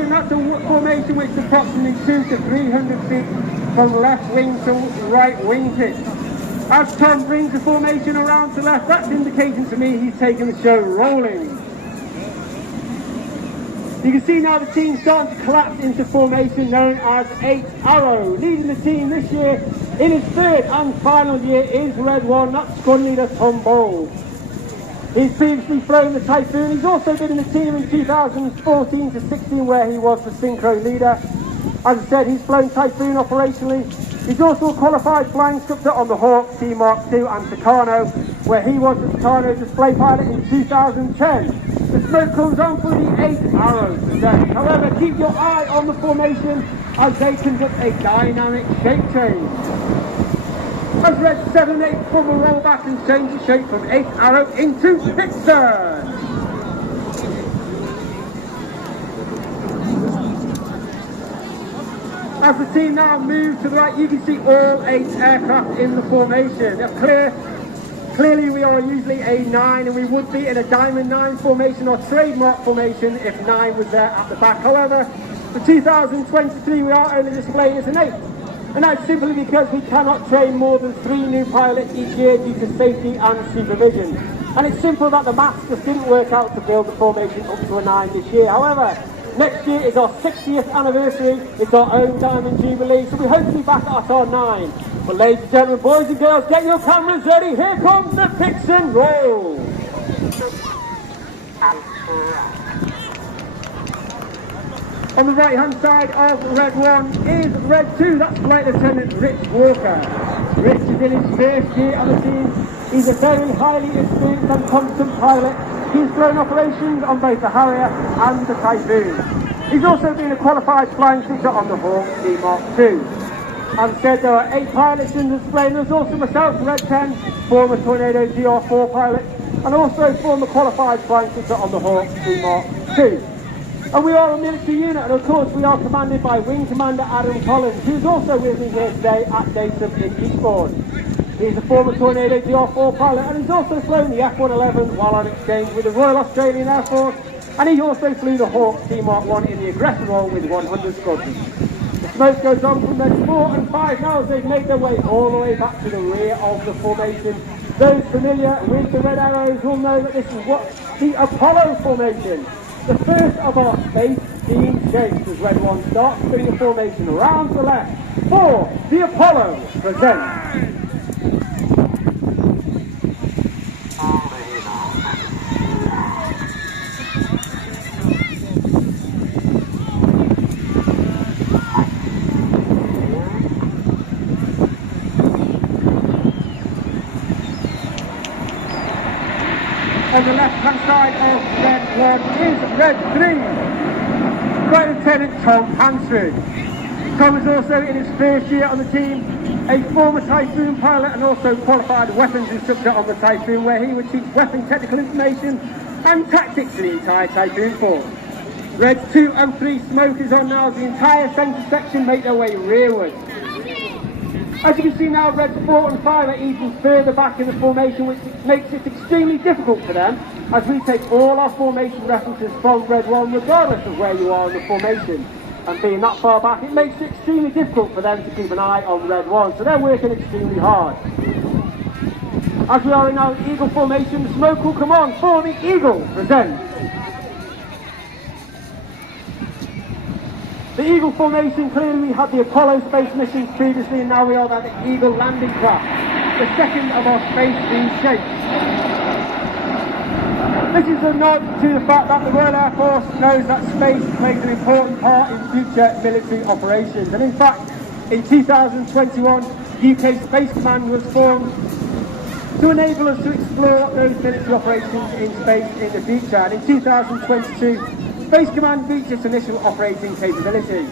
formation, that's a formation which is approximately 200 to 300 feet from left wing to right wing pitch. As Tom brings the formation around to left, that's indicating to me he's taking the show rolling. You can see now the team starting to collapse into formation known as 8 Arrow. Leading the team this year in his third and final year is Red 1, that's squad leader Tom Bowles. He's previously flown the Typhoon. He's also been in the team in 2014 to 16 where he was the synchro leader. As I said, he's flown Typhoon operationally. He's also a qualified flying instructor on the Hawk, T Mark II and Tucano, where he was the Tucano display pilot in 2010. The smoke comes on for the 8 Arrows today. However, keep your eye on the formation as they conduct a dynamic shape change. As Red 7 and 8 from a roll back and change the shape from 8 Arrow into Vixen. As the team now move to the right, you can see all 8 aircraft in the formation. They're clearly we are usually a 9 and we would be in a Diamond 9 formation or trademark formation if 9 was there at the back. However, for 2023 we are only displaying as an 8. And that's simply because we cannot train more than 3 new pilots each year due to safety and supervision. And it's simple that the maths just didn't work out to build the formation up to a 9 this year. However, next year is our 60th anniversary, it's our own Diamond Jubilee, so we hope to be back at our 9. But ladies and gentlemen, boys and girls, get your cameras ready, here comes the pitch and roll! On the right hand side of Red 1 is Red 2, that's Flight Lieutenant Rich Walker. Rich is in his first year on the team. He's a very highly experienced and competent pilot. He's flown operations on both the Harrier and the Typhoon. He's also been a qualified flying instructor on the Hawk T Mark II. As I said, there are 8 pilots in the display, and there's also myself, Red 10, former Tornado GR4 pilot, and also former qualified flying instructor on the Hawk T Mark II. And we are a military unit, and of course we are commanded by Wing Commander Adam Collins, who's also with me here today at Datum in Eastbourne. He's a former Tornado GR4 pilot, and he's also flown the F-111 while on exchange with the Royal Australian Air Force, and he also flew the Hawk T Mark I in the aggressor role with 100 Squadron. The smoke goes on from Red 4 and 5 now as they've made their way all the way back to the rear of the formation. Those familiar with the red arrows will know that this is what the Apollo formation. The first of our space team shapes as Red 1 starts to bring the formation around to left for the Apollo presents. On the left-hand side of Red 1 is Red 3, Flight Lieutenant Tom Hansford. Tom is also in his first year on the team, a former Typhoon pilot and also qualified weapons instructor on the Typhoon, where he would teach weapon technical information and tactics to the entire Typhoon force. Reds 2 and 3 smoke is on now as the entire centre section make their way rearward. As you can see now, Reds 4 and 5 are even further back in the formation, which makes it extremely difficult for them, as we take all our formation references from Red 1 regardless of where you are in the formation. And being that far back, it makes it extremely difficult for them to keep an eye on Red 1, so they're working extremely hard. As we are in our Eagle formation, the smoke will come on for the Eagle presents. The Eagle formation, clearly we had the Apollo space missions previously, and now we are at the Eagle landing craft, the second of our space theme shapes. This is a nod to the fact that the Royal Air Force knows that space plays an important part in future military operations, and in fact in 2021 UK Space Command was formed to enable us to explore those military operations in space in the future, and in 2022 Space Command reached its initial operating capability.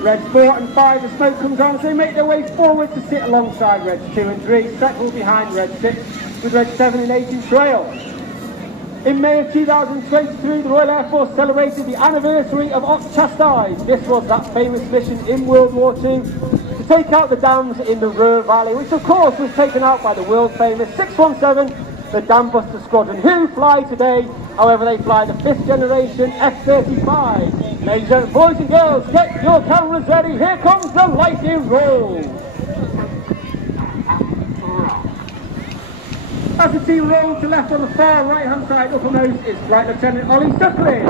Reds 4 and 5, the smoke comes on as they make their way forward to sit alongside Reds 2 and 3, settled behind Red 6, with Red 7 and 8 in trail. In May of 2023, the Royal Air Force celebrated the anniversary of Ox Chastise. This was that famous mission in World War II to take out the dams in the Ruhr Valley, which of course was taken out by the world famous 617, the Dam Buster Squadron, who fly today. However, they fly the 5th generation F-35. Ladies and gentlemen, boys and girls, get your cameras ready. Here comes the lightning roll. As the team rolls to left on the far right-hand side uppermost is Flight Lieutenant Ollie Suckling.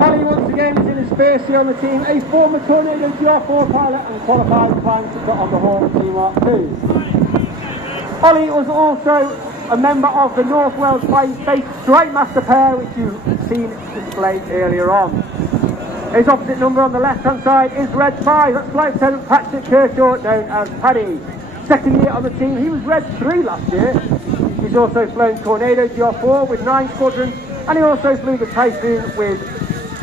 Ollie once again is in his first year on the team, a former Tornado GR4 pilot and qualified climb to put on the Hawk Team Mark 2. Ollie was also a member of the North Wales Flying Space Strike Master pair, which you've seen displayed earlier on. His opposite number on the left-hand side is Red 5, that's Flight Lieutenant Patrick Kershaw, known as Paddy. Second year on the team, he was Red 3 last year. He's also flown Tornado GR4 with 9 squadrons, and he also flew the Typhoon with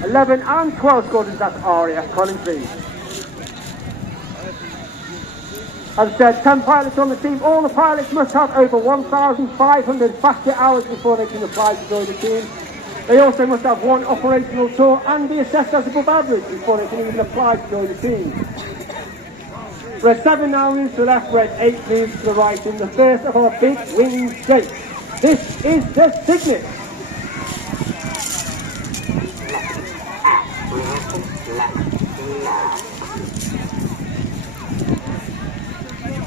11 and 12 squadrons at RAF Collinsby. As I said, 10 pilots on the team. All the pilots must have over 1,500 fast hours before they can apply to join the team. They also must have 1 operational tour and be assessed as above average before they can even apply to join the team. Red 7 now moves to the left, Red 8 moves to the right in the first of our big wing straight. This is the Cygnus.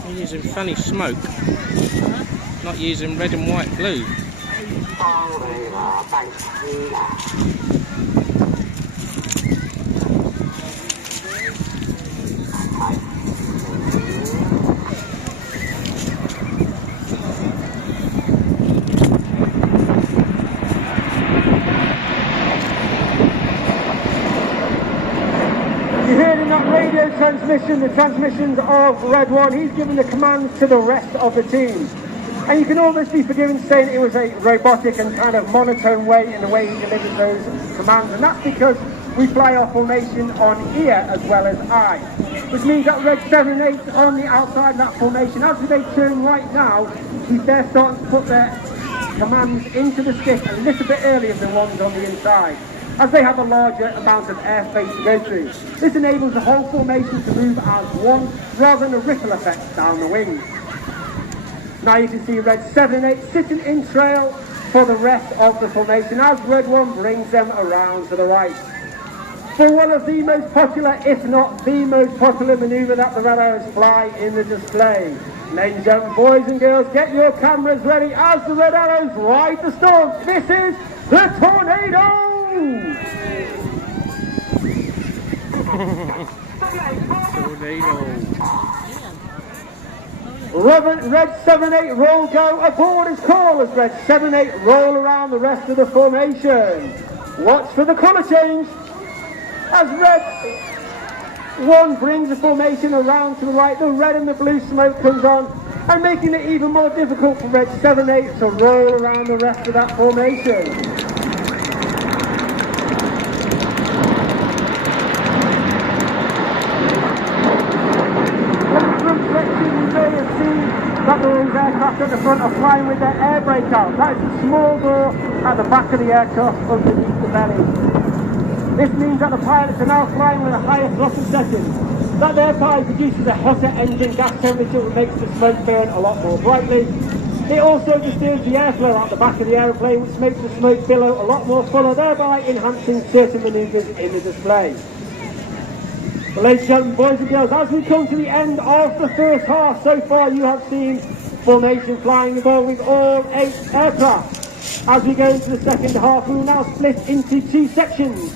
We're using funny smoke, not using red and white glue. You heard in that radio transmission, the transmissions of Red 1, he's giving the commands to the rest of the team. And you can almost be forgiven saying it was a robotic and kind of monotone way in the way he delivered those commands. And that's because we fly our formation on ear as well as eye. Which means that Red 7 and 8 on the outside of that formation, as they turn right now, they're starting to put their commands into the stick a little bit earlier than the ones on the inside, as they have a larger amount of airspace to go through. This enables the whole formation to move as one, rather than a ripple effect down the wing. Now you can see Red 7 and 8 sitting in trail for the rest of the formation as Red 1 brings them around to the right. For one of the most popular, if not the most popular manoeuvre that the Red Arrows fly in the display. Ladies and gentlemen, boys and girls, get your cameras ready as the Red Arrows ride the storm. This is the Tornado! Tornado. Red 7-8 roll go aboard is called as Red 7-8 roll around the rest of the formation. Watch for the colour change as Red 1 brings the formation around to the right. The red and the blue smoke comes on and making it even more difficult for Red 7-8 to roll around the rest of that formation. That those aircraft at the front are flying with their air brake out. That is a small door at the back of the aircraft underneath the belly. This means that the pilots are now flying with a higher throttle setting. That thereby produces a hotter engine gas temperature that makes the smoke burn a lot more brightly. It also disturbs the airflow out the back of the aeroplane, which makes the smoke billow a lot more fuller, thereby enhancing certain manoeuvres in the display. Well, ladies and gentlemen, boys and girls, as we come to the end of the first half, so far you have seen formation flying involving all 8 aircraft. As we go into the second half, we will now split into 2 sections.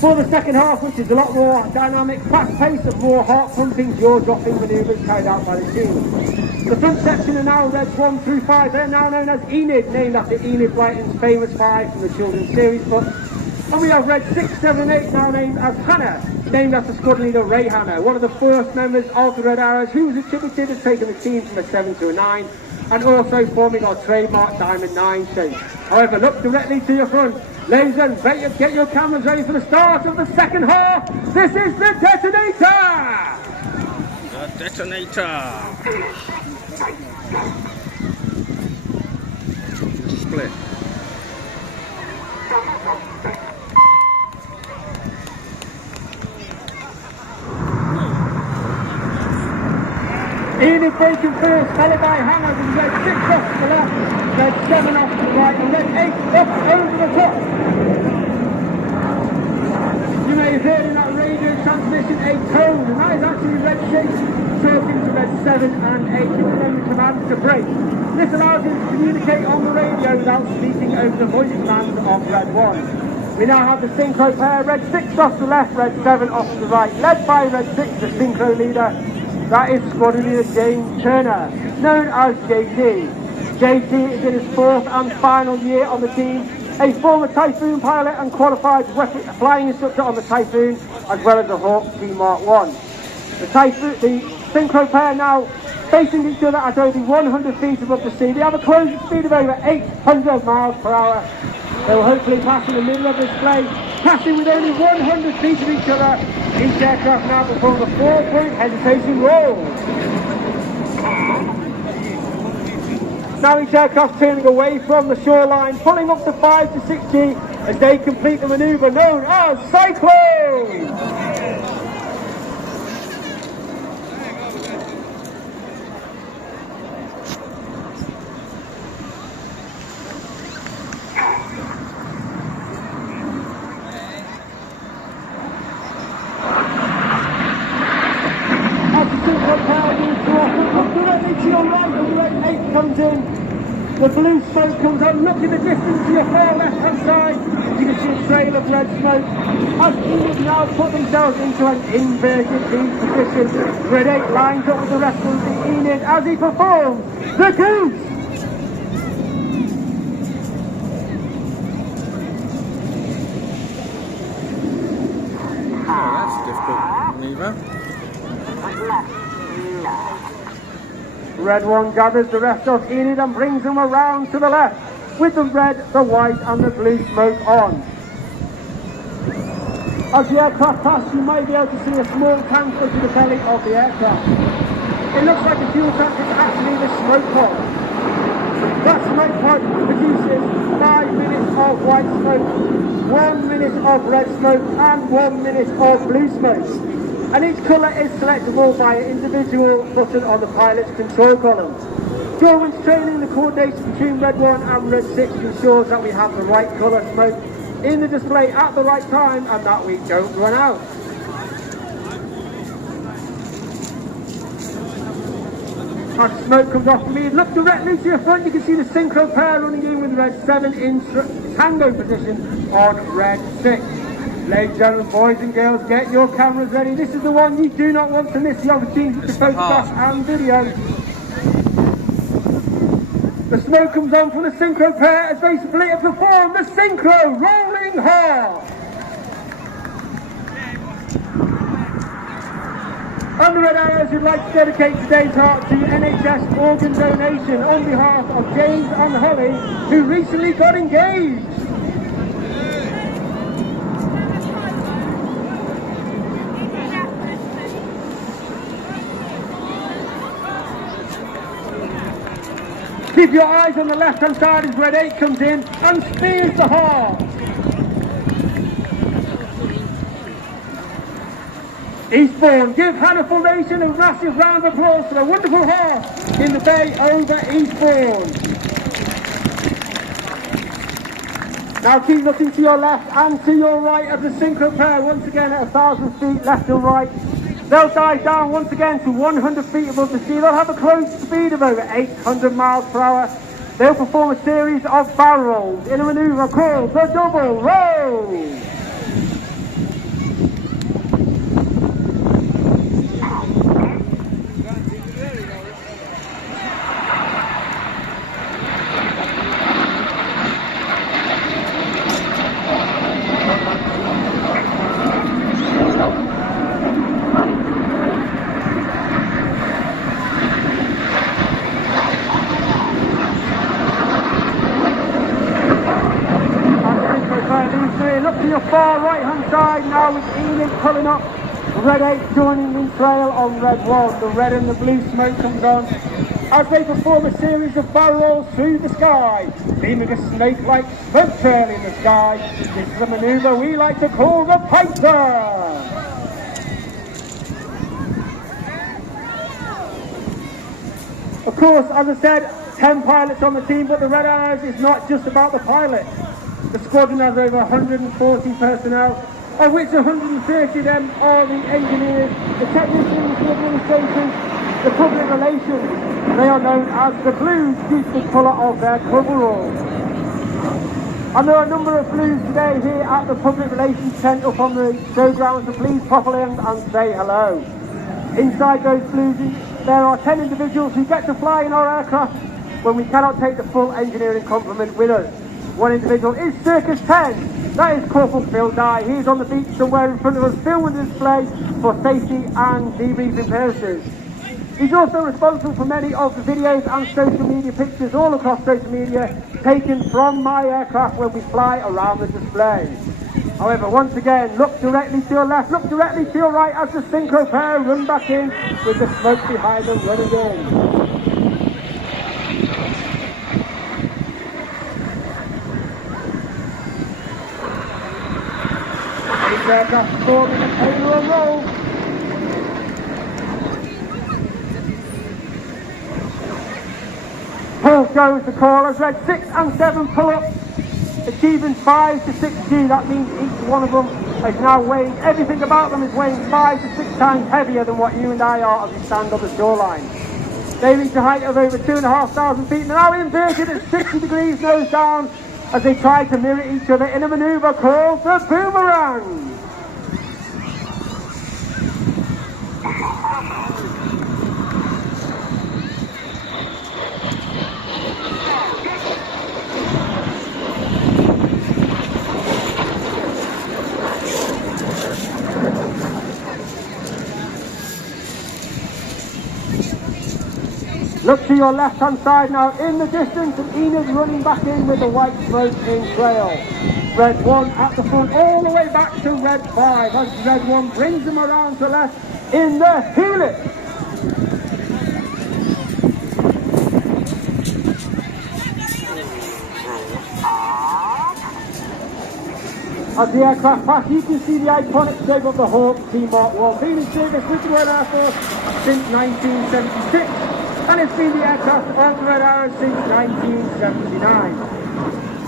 For the second half, which is a lot more dynamic, fast-paced and more heart-pumping, jaw-dropping manoeuvres carried out by the team. The front section are now Reds 1 through 5. They're now known as Enid, named after Enid Blyton's famous 5 from the children's series book. And we have Red 6, 7 and 8 now named as Hannah, named after squadron leader Ray Hannah, one of the first members of the Red Arrows, who was attributed as taking the team from a 7 to a 9, and also forming our trademark Diamond 9 shape. However, look directly to your front. Ladies and gentlemen, get your cameras ready for the start of the second half. This is the detonator! The detonator! Split. Enid breaking first, followed by Hannah with Red 6 off to the left, Red 7 off to the right, and Red 8 up over the top. You may have heard in that radio transmission a tone, and that is actually Red 6 talking to Red 7 and 8, giving them the command to brake. This allows him to communicate on the radio without speaking over the voice commands of Red 1. We now have the synchro pair, Red 6 off the left, Red 7 off to the right, led by Red 6, the synchro leader. That is squadron leader James Turner, known as JT. JT is in his fourth and final year on the team, a former Typhoon pilot and qualified flying instructor on the Typhoon, as well as the Hawk T-Mark 1. The synchro pair now facing each other at only 100 feet above the sea. They have a closing speed of over 800 miles per hour. They will hopefully pass in the middle of this play, passing with only 100 feet of each other. Each aircraft now performs a 4-point hesitation roll. Now each aircraft turning away from the shoreline, pulling up to 5 to 6 G as they complete the manoeuvre known as Cyclone! The blue smoke comes on. Look in the distance to your far left-hand side. You can see a trail of red smoke. As Enid now put themselves into an inverted V position. Red 8 lines up with the rest of the Enid as he performs the goose. Oh, that's a difficult maneuver. Red 1 gathers the rest of Enid and brings them around to the left with the red, the white and the blue smoke on. As the aircraft passes, you might be able to see a small tank under the belly of the aircraft. It looks like a fuel tank is actually the smoke pod. That smoke pod produces 5 minutes of white smoke, 1 minute of red smoke and 1 minute of blue smoke. And each colour is selectable by an individual button on the pilot's control column. During training, the coordination between Red 1 and Red 6 ensures that we have the right colour smoke in the display at the right time and that we don't run out. As smoke comes off from me, look directly to your front, you can see the synchro pair running in with Red 7 in tango position on Red 6. Ladies and gentlemen, boys and girls, get your cameras ready. This is the one you do not want to miss the opportunity to photograph and video. The smoke comes on from the synchro pair as they split and perform the synchro rolling hard. On the Red Arrows, we'd like to dedicate today's heart to NHS organ donation on behalf of James and Holly, who recently got engaged. Keep your eyes on the left-hand side as Red 8 comes in and spears the heart. Eastbourne, give Hannaful Nation a massive round of applause for a wonderful heart in the bay over Eastbourne. Now keep looking to your left and to your right as the synchro pair once again at 1,000 feet left and right. They'll dive down once again to 100 feet above the sea. They'll have a closed speed of over 800 miles per hour. They'll perform a series of barrel rolls in a manoeuvre called the double roll. Look to your far right hand side now with Enid pulling up. Red 8 joining the trail on Red 1. The red and the blue smoke comes on as they perform a series of barrel rolls through the sky, leaving a snake-like smoke trail in the sky. This is a manoeuvre we like to call the Piper. Of course, as I said, 10 pilots on the team, but the Red Arrows is not just about the pilot. The squadron has over 140 personnel, of which 130 of them are the engineers, the technicians, the administration, the public relations. They are known as the Blues due to the colour of their coveralls. And there are a number of Blues today here at the public relations tent up on the showground, so please pop along and say hello. Inside those Blues, there are 10 individuals who get to fly in our aircraft when we cannot take the full engineering complement with us. One individual is Circus 10. That is Corporal Phil Dye. He is on the beach somewhere in front of us filming the display for safety and debriefing purposes. He's also responsible for many of the videos and social media pictures all across social media taken from my aircraft when we fly around the display. However, once again, look directly to your left, look directly to your right as the synchro pair run back in with the smoke behind them running in. This aircraft performing an overall roll. Pulse goes the call as red 6 and 7 pull up, achieving 5 to 6G. That means each one of them is now weighing, everything about them is weighing 5 to 6 times heavier than what you and I are as we stand on the shoreline. They reach a height of over 2,500 feet, now inverted at 60 degrees nose down as they try to mirror each other in a manoeuvre called the boomerang. Look to your left-hand side now, in the distance, and Enid running back in with the white smoke in trail. Red 1 at the front, all the way back to Red 5, as Red 1 brings them around to left in the helix. As the aircraft pass, you can see the iconic shape of the Hawk T-Mark 1, being in service with the Royal Air Force since 1976. And it's been the aircraft of the Red Arrow since 1979.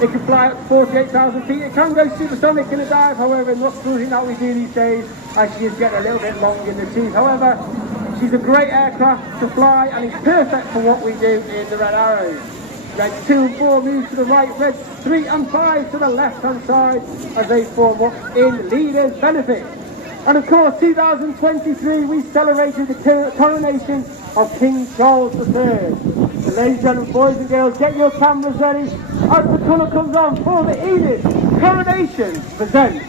It can fly up to 48,000 feet. It can go supersonic in a dive, however, not something that we do these days, as she is getting a little bit long in the tooth. However, she's a great aircraft to fly and is perfect for what we do in the Red Arrows. Red 2 and 4 move to the right, Red 3 and 5 to the left-hand side as they form up in Leaders Benefit. And of course, 2023, we celebrated the coronation of King Charles III. So ladies and gentlemen, boys and girls, get your cameras ready as the colour comes on for the Enid Coronation Present.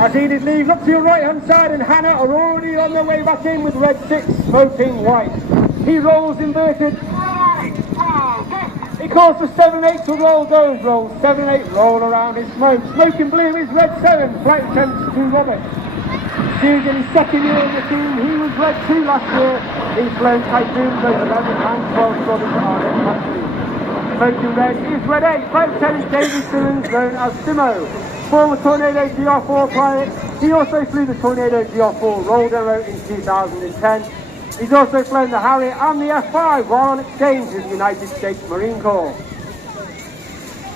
As Enid leaves, look to your right hand side, and Hannah are already on their way back in with Red 6 smoking white. He rolls inverted. He calls for 7-8 to roll, goes roll 7-8, roll around in smoke. Smoking blue is Red 7, flight attendant to Robert. He's in his second year in the team. He was Red 2 last year. He's flown Typhoons over 11 and 12 squadrons at our next country. Smoking red is Red 8, flight attendant David Simmons, known as Simo. Former Tornado GR4 pilot. He also flew the Tornado GR4 roll demo in 2010. He's also flown the Harrier and the F5 while on exchange with the United States Marine Corps.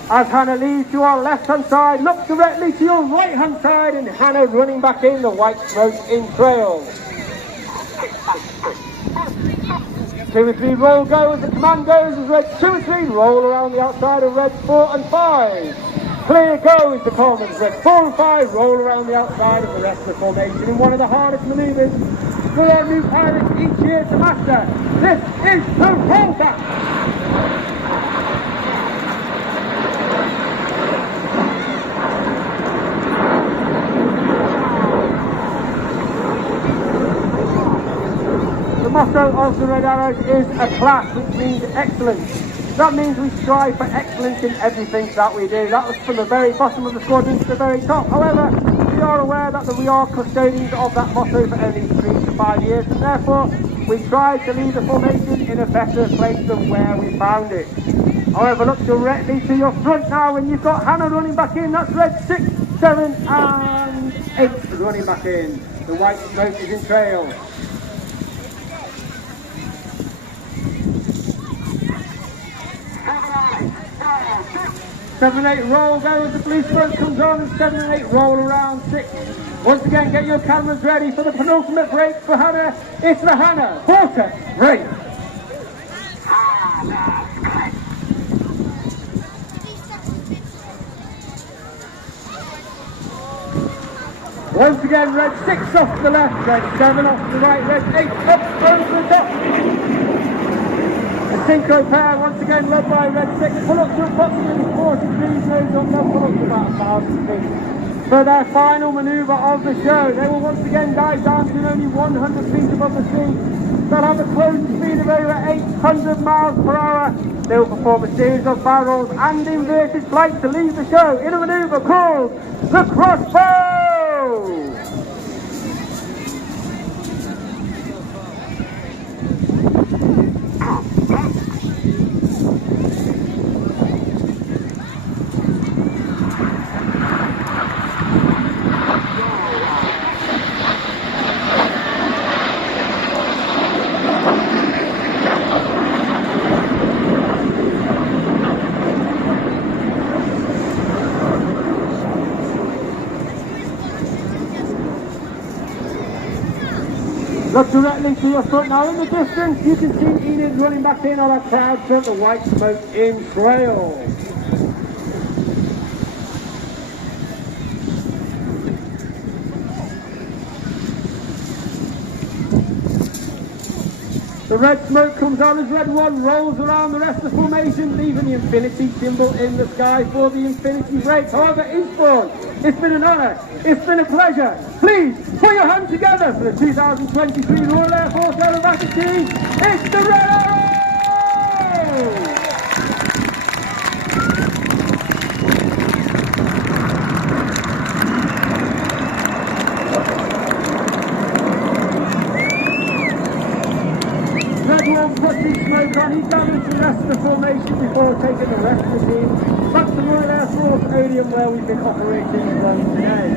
As Hannah leaves to our left-hand side, look directly to your right-hand side, and Hannah running back in the white smoke in trail. 2 and 3 roll go as the command goes as Red 2 and 3 roll around the outside of Red 4 and 5. Clear goes the Commons. Red 4 and 5 roll around the outside of the rest of the formation in one of the hardest manoeuvres for our new pilots each year to master. This is the rollback. The motto of the Red Arrows is a class, which means excellence. That means we strive for excellence in everything that we do. That was from the very bottom of the squadron to the very top. However, we are aware that we are custodians of that motto for only 3 to 5 years, and therefore we try to leave the formation in a better place than where we found it. However, look directly to your front now, and you've got Hannah running back in. That's red 6, 7 and 8 running back in. The white smoke is in trail. 7 and 8 roll there as the blue smoke comes on, and 7 and 8 roll around 6. Once again, get your cameras ready for the penultimate break for Hannah. It's the Hannah Vortex break. Once again, red 6 off to the left, red 7 off to the right, red 8 up over the top. A synchro pair, once again led by red 6, pull up to approximately 40 degrees, nose up, they'll pull up to about 1,000 feet. For their final manoeuvre of the show, they will once again dive down to only 100 feet above the sea. They'll have a closing speed of over 800 miles per hour. They will perform a series of barrels and inverted flights to leave the show in a manoeuvre called the crossbow. Look directly to your front now. In the distance, you can see Enid running back in on a proud front, the white smoke in trail. The red smoke comes on as red 1 rolls around the rest of the formation, leaving the infinity symbol in the sky for the infinity break. However, Eastbourne, it's been an honour, it's been a pleasure. Please put your hands together for the 2023 Royal Air Force Aerobatic Team. It's the Red Arrow! Put the smoke on, he's gathered the rest of the formation before taking the rest of the team back to the Royal Air Force Odeon where we've been operating from today.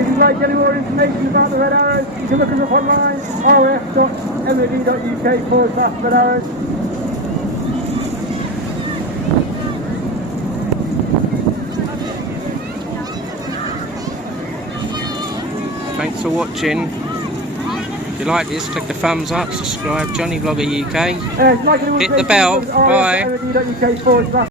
If you'd like any more information about the Red Arrows, you can look us up online, rf.mod.uk/Red Arrows. Thanks for watching. If you like this, click the thumbs up, subscribe, Johnny Vlogger UK. Hit the bell. Bye.